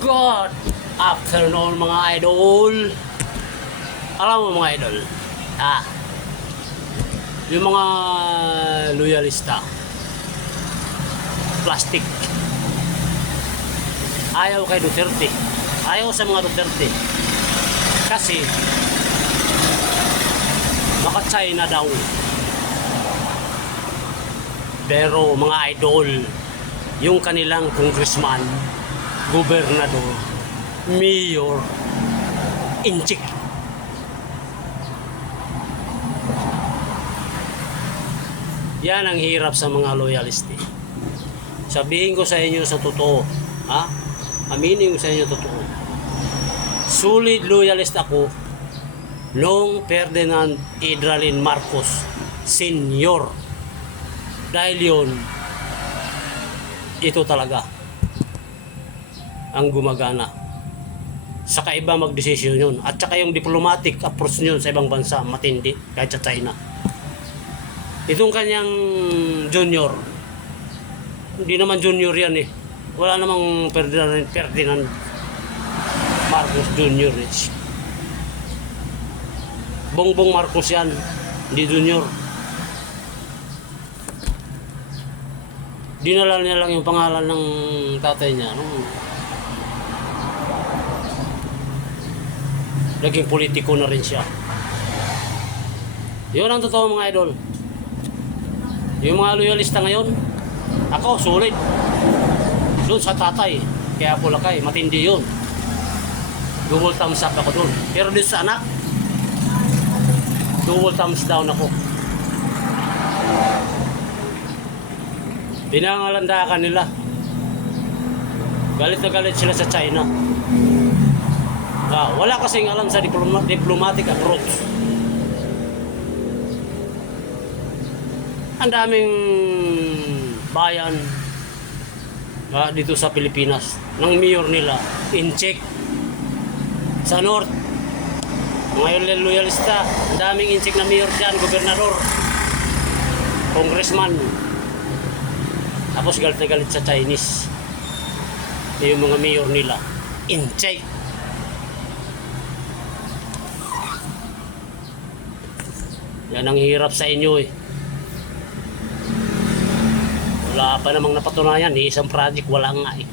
Good afternoon mga idol. Alam mo mga idol, yung mga loyalista, plastic, ayaw kay Duterte, ayaw sa mga Duterte kasi maka-China daw. Pero mga idol, yung kanilang congressman, gobernador, mayor, inchik, yan ang hirap sa mga loyalist. Sabihin ko sa inyo sa totoo, aminin ko sa inyo totoo, solid loyalist ako noong Ferdinand Idralin Marcos Senior. Dahil yun, ito talaga ang gumagana. Saka iba magdesisyon yun. At saka yung diplomatic approach yun sa ibang bansa, matindi, kahit sa China. Itong kanyang junior, hindi naman junior yan eh. Wala namang Ferdinand Marcos Junior eh. Bongbong Marcos yan, hindi junior. Dinala niya lang yung pangalan ng tatay niya. Naging politiko na rin siya. Yun ang totoo mga idol. Yung mga loyalista ngayon, ako sulit. Doon sa tatay, kaya Pulakay, matindi yun. Double thumbs up ako doon. Pero doon sa anak, double thumbs down ako. Pinangalandakan nila. Galit na galit sila sa China. Wala kasing alam sa diplomatic approach. Ang daming bayan dito sa Pilipinas ng mayor nila in-check sa North. Mga loyalista, ang daming in-check na mayor dyan, gobernador, congressman. Tapos galit na galit sa Chinese. Yung mga mayor nila in-check. Yan ang hirap sa inyo eh. Wala pa namang napatunayan, isang project wala nga eh.